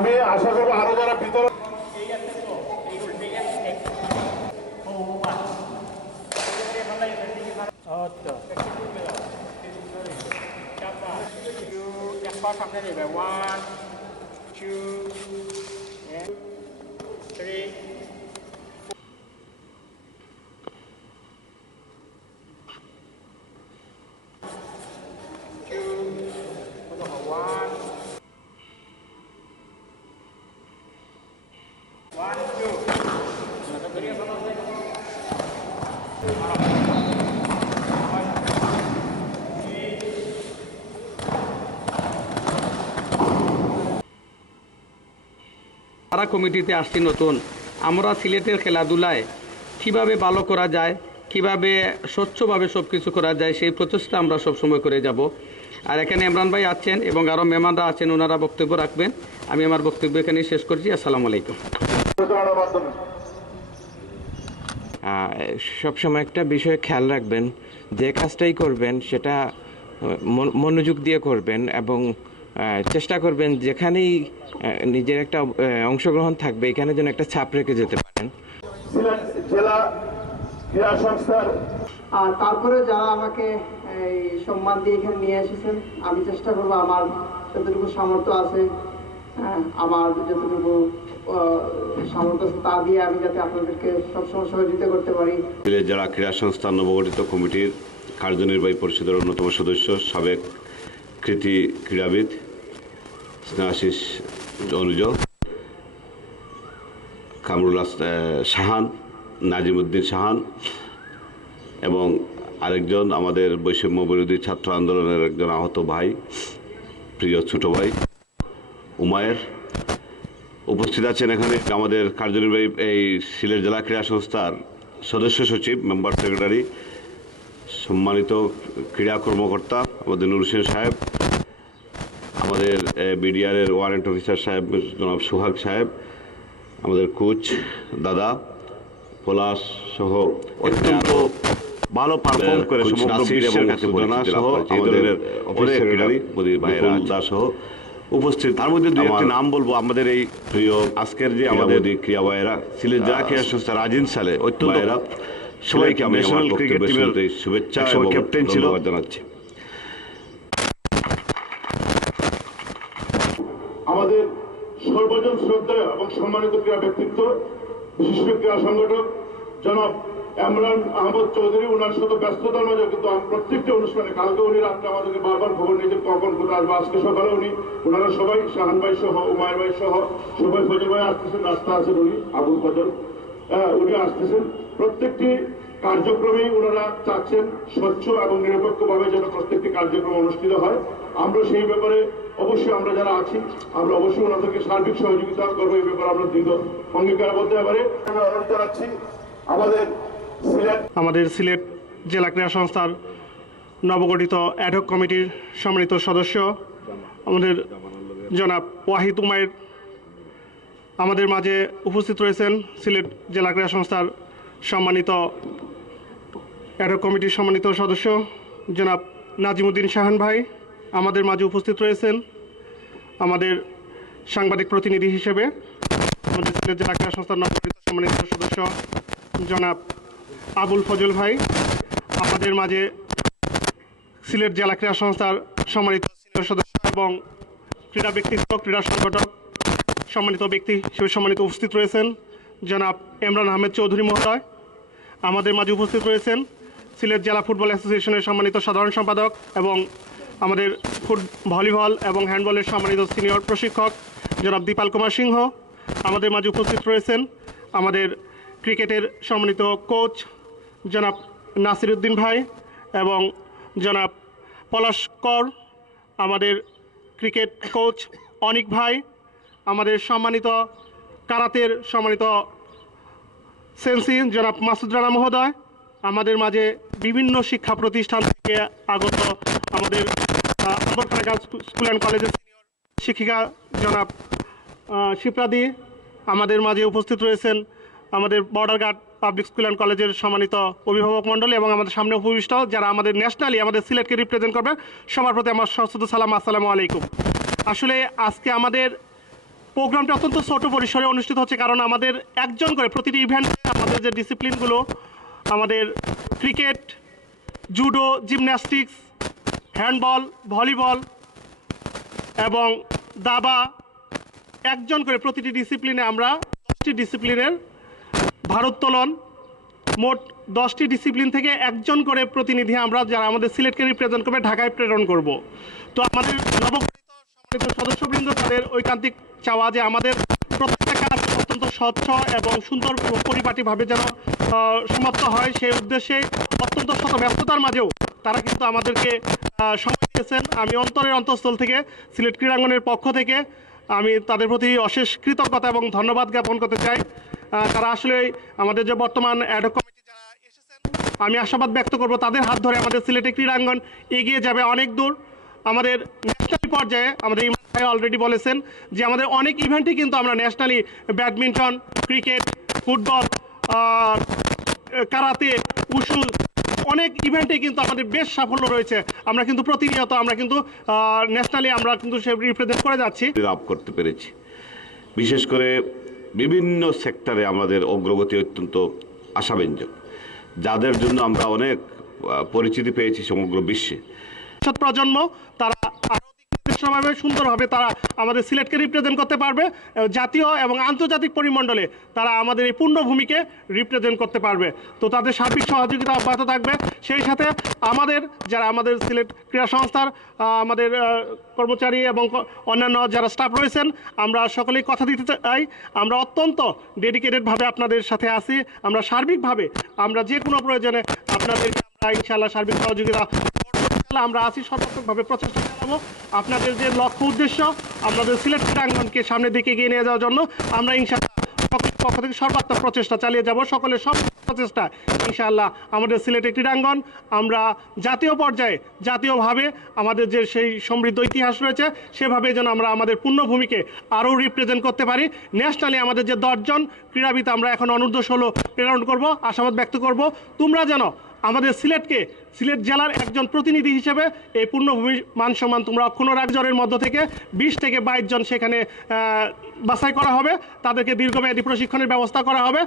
আমি আশা করবো আরো যারা ভিতরে সামনে নেবে 1 2 3 তারা কমিটিতে আসছি নতুন। আমরা সিলেটের খেলাধুলায় কিভাবে ভালো করা যায়, কিভাবে স্বচ্ছভাবে সব কিছু করা যায়, সেই প্রচেষ্টা আমরা সবসময় করে যাব। আর এখানে ইমরান ভাই আছেন এবং আরও মেহমানরা আছেন, ওনারা বক্তব্য রাখবেন। আমি আমার বক্তব্য এখানে শেষ করছি। আসসালামু আলাইকুম। সবসময় একটা বিষয়ে খেয়াল রাখবেন, যে কাজটাই করবেন সেটা মনোযোগ দিয়ে করবেন এবং চেষ্টা করবেন যেখানেই নিজের একটা অংশগ্রহণ থাকবে এখানে যেন একটা ছাপ রেখে যেতে পারেন। সিলেট জেলা ক্রীড়া সংস্থার আর তারপরে যারা আমাকে এই সম্মান দিয়ে এখানে নিয়ে এসেছেন, আমি চেষ্টা করবো আমার যতটুকু সামর্থ্য আছে, আমার যতটুকু সামর্থ্য আছে তা দিয়ে আমি যাতে আপনাদেরকে সবসময় সহযোগিতা করতে পারি। সিলেট জেলা ক্রীড়া সংস্থার নবগঠিত কমিটির কার্যনির্বাহী পরিষদের অন্যতম সদস্য, সাবেক কৃতি ক্রীড়াবিদ স্নেহাশিস অনুজ, কামরুল শাহান, নাজিমুদ্দিন শাহান এবং আরেকজন আমাদের বৈষম্য বিরোধী ছাত্র আন্দোলনের একজন আহত ভাই, প্রিয় ছোট ভাই উমায়ের উপস্থিত আছেন। এখানে আমাদের কার্যনির্বাহী এই সিলেট জেলা ক্রীড়া সংস্থার সদস্য সচিব, মেম্বার সেক্রেটারি, সম্মানিত ক্রীড়া কর্মকর্তা আমাদের নুর হোসেন সাহেব, আমাদের বিডিআরের ওয়ারেন্ট অফিসার সাহেব জনাব সোহাগ সাহেব, আমাদের কোচ দাদা পলাশ সহ অত্যন্ত ভালো পারফর্ম করে সমগ্র বিশ্বের কাছে সহ আমাদের অনেক ক্রীড়াবিদ ভাইয়েরা সহ উপস্থিত। তার মধ্যে দুই একটি নাম বলবো। আমাদের এই প্রিয় আজকের যে আমাদের ক্রীড়া ভাইয়েরা, সিলেট জেলা ক্রীড়া সংস্থা রাজিন সালে অত্যন্ত সবাইকে আমি ন্যাশনাল ক্রিকেট টিমের শুভেচ্ছা এবং ক্যাপ্টেন ছিল জানাচ্ছি। আমাদের সর্বজন শ্রদ্ধেয় এবং সম্মানিত ক্রীড়া ব্যক্তিত্ব, বিশিষ্ট ক্রীড়া সংগঠক জনাব ইমরান আহমদ চৌধুরী, ওনার সাথে ব্যস্ততার মাঝে কিন্তু প্রত্যেকটা অনুষ্ঠানে, কালকে উনি রাত্রে আমাদেরকে বারবার খবর নিয়েছেন কখন কোথায় আসবে। আজকে সকালে উনি, ওনারা সবাই, শাহান ভাই সহ, উমায়ের ভাই সহ সবাই, ফজল ভাই আসতেছেন, রাস্তা আছেন উনি, আবুল ফজল উনি আসতেছেন। প্রত্যেকটি কার্যক্রমেই ওনারা চাচ্ছেন স্বচ্ছ এবং নিরপেক্ষভাবে যেন প্রত্যেকটি কার্যক্রম অনুষ্ঠিত হয়। আমরা সেই ব্যাপারে অবশ্যই, আমরা যারা আছি আমরা অবশ্যই ওনাদেরকে সার্বিক সহযোগিতা করবো। এই ব্যাপারে আমরা দৃঢ় অঙ্গীকারবদ্ধ। এবারে আমি অনুরোধ জানাচ্ছি আমাদের সিলেট জেলা ক্রীড়া সংস্থার নবগঠিত অ্যাডহক কমিটির সম্মানিত সদস্য আমাদের জনাব ওয়াহিদ উমায়ের আমাদের মাঝে উপস্থিত রয়েছেন। সিলেট জেলা ক্রীড়া সংস্থার সম্মানিত অ্যাডহক কমিটির সম্মানিত সদস্য জনাব নাজিমুদ্দিন শাহান ভাই আমাদের মাঝে উপস্থিত রয়েছেন। আমাদের সাংবাদিক প্রতিনিধি হিসেবে আমাদের সিলেট জেলা ক্রীড়া সংস্থার নবগঠিত সম্মানিত সদস্য জনাব আবুল ফজল ভাই আমাদের মাঝে সিলেট জেলা ক্রীড়া সংস্থার সম্মানিত সিনিয়র সদস্য এবং ক্রীড়া ব্যক্তিত্ব, ক্রীড়া সংগঠক, সম্মানিত ব্যক্তি হিসেবে সম্মানিত উপস্থিত রয়েছেন জনাব ইমরান আহমেদ চৌধুরী মহোদয়। আমাদের মাঝে উপস্থিত রয়েছেন সিলেট জেলা ফুটবল অ্যাসোসিয়েশনের সম্মানিত সাধারণ সম্পাদক এবং আমাদের ভলিবল এবং হ্যান্ডবলের সম্মানিত সিনিয়র প্রশিক্ষক জনাব দীপাল কুমার সিংহ। আমাদের মাঝে উপস্থিত রয়েছেন আমাদের ক্রিকেটের সম্মানিত কোচ জনাব নাসির উদ্দিন ভাই এবং জনাব পলাশ কর, আমাদের ক্রিকেট কোচ অনিক ভাই, আমাদের সম্মানিত কারাতের সম্মানিত সেন্সি জনাব মাসুদ রানা মহোদয়, আমাদের মাঝে বিভিন্ন শিক্ষা প্রতিষ্ঠান থেকে আগত আমাদের আবরখানা গার্লস স্কুল অ্যান্ড কলেজের সিনিয়র শিক্ষিকা জনাব শিপ্রাদি, আমাদের মাঝে উপস্থিত রয়েছেন আমাদের border guard public school and কলেজের সম্মানিত অভিভাবক মণ্ডলী এবং আমাদের সামনে উপবিষ্ট যারা আমাদের ন্যাশনালি আমাদের সিলেটকে রিপ্রেজেন্ট করবে, সবার প্রতি আমার সশ্রদ্ধ সালাম, আসসালামু আলাইকুম। আসলে আজকে আমাদের প্রোগ্রামটা অত্যন্ত ছোট পরিসরে অনুষ্ঠিত হচ্ছে, কারণ আমাদের একজন করে প্রতিটি ইভেন্টে আমাদের যে ডিসিপ্লিনগুলো, আমাদের cricket, judo, gymnastics, handball, volleyball এবং দাবা, একজন করে প্রতিটি ডিসিপ্লিনে আমরা 10টি ডিসিপ্লিনের ভারোত্তোলন, মোট 10টি ডিসিপ্লিন থেকে একজন করে প্রতিনিধি আমরা যারা আমাদের সিলেটকে রিপ্রেজেন্ট করবে ঢাকায় প্রেরণ করব। তো আমাদের নবগঠিত সম্মানিত সদস্যবৃন্দ তাদের ঐকান্তিক চাওয়া যে আমাদের প্রত্যেকটা কাজ অত্যন্ত স্বচ্ছ এবং সুন্দর পরিপাটিভাবে যেন সমাপ্ত হয়, সেই উদ্দেশ্যে অত্যন্ত শত ব্যস্ততার মাঝেও তারা কিন্তু আমাদেরকে সময় দিয়েছেন। আমি অন্তরের অন্তঃস্থল থেকে সিলেট ক্রীড়াঙ্গনের পক্ষ থেকে আমি তাদের প্রতি অশেষ কৃতজ্ঞতা এবং ধন্যবাদ জ্ঞাপন করতে চাই। তারা আসলে আমাদের যে বর্তমান অ্যাডহক কমিটি যারা এসেছেন, আমি আশাবাদ ব্যক্ত করব তাদের হাত ধরে আমাদের সিলেটের ক্রীড়াঙ্গন এগিয়ে যাবে অনেক দূর। আমাদের ন্যাশনাল পর্যায়ে আমাদের ইমরান ভাই অলরেডি বলেছেন যে আমাদের অনেক ইভেন্টই কিন্তু আমরা nationally, badminton, cricket, football, karate, wushu, অনেক ইভেন্টে কিন্তু আমাদের বেশ সাফল্য রয়েছে। আমরা কিন্তু প্রতিনিয়ত আমরা কিন্তু ন্যাশনালি আমরা কিন্তু সে রিপ্রেজেন্ট করে যাচ্ছি। লাভ করতে পেরেছি, বিশেষ করে বিভিন্ন সেক্টরে আমাদের অগ্রগতি অত্যন্ত আশাব্যঞ্জক, যাদের জন্য আমরা অনেক পরিচিতি পেয়েছি সমগ্র বিশ্বে। প্রজন্ম তারা আরো নির্দিষ্টভাবে সুন্দরভাবে তারা আমাদের সিলেটকে রিপ্রেজেন্ট করতে পারবে, জাতীয় এবং আন্তর্জাতিক পরিমণ্ডলে তারা আমাদের এই পূর্ণভূমিকে রিপ্রেজেন্ট করতে পারবে। তো তাদের সার্বিক সহযোগিতা অব্যাহত থাকবে। সেই সাথে আমাদের যারা আমাদের সিলেট ক্রীড়া সংস্থার আমাদের কর্মচারী এবং অন্যান্য যারা স্টাফ রয়েছেন, আমরা সকলেই কথা দিতে চাই আমরা অত্যন্ত ডেডিকেটেডভাবে আপনাদের সাথে আছি। আমরা সার্বিকভাবে আমরা যে কোনো প্রয়োজনে আপনাদেরকে আমরা ইনশাআল্লাহ সার্বিক সহযোগিতা আমরা আছি, সর্বাত্মকভাবে প্রচেষ্টা চালাবো আপনাদের যে লক্ষ্য উদ্দেশ্য আমাদের সিলেট ক্রীড়াঙ্গনকে সামনের দিকে এগিয়ে নিয়ে যাওয়ার জন্য আমরা ইনশাআল্লাহ সকলের পক্ষ থেকে সর্বাত্মক প্রচেষ্টা চালিয়ে যাব। সকলের সব প্রচেষ্টা ইনশাআল্লাহ আমাদের সিলেটের ক্রীড়াঙ্গন আমরা জাতীয় পর্যায়ে জাতীয়ভাবে আমাদের যে সেই সমৃদ্ধ ইতিহাস রয়েছে সেভাবে যেন আমরা আমাদের পূর্ণভূমিকে আরও রিপ্রেজেন্ট করতে পারি। ন্যাশনালি আমাদের যে 10 জন ক্রীড়াবিদ আমরা এখন অনূর্ধ্ব 16 প্রেরণ করব, আশাবাদ ব্যক্ত করব তোমরা যেন আমাদের সিলেট জেলার একজন প্রতিনিধি হিসেবে এই পূর্ণভূমি মান সম্মান তোমরা অক্ষুণ্ণ রাখজনের মধ্য থেকে 20 থেকে 22 জন সেখানে বাছাই করা হবে, তাদেরকে দীর্ঘমেয়াদী প্রশিক্ষণের ব্যবস্থা করা হবে।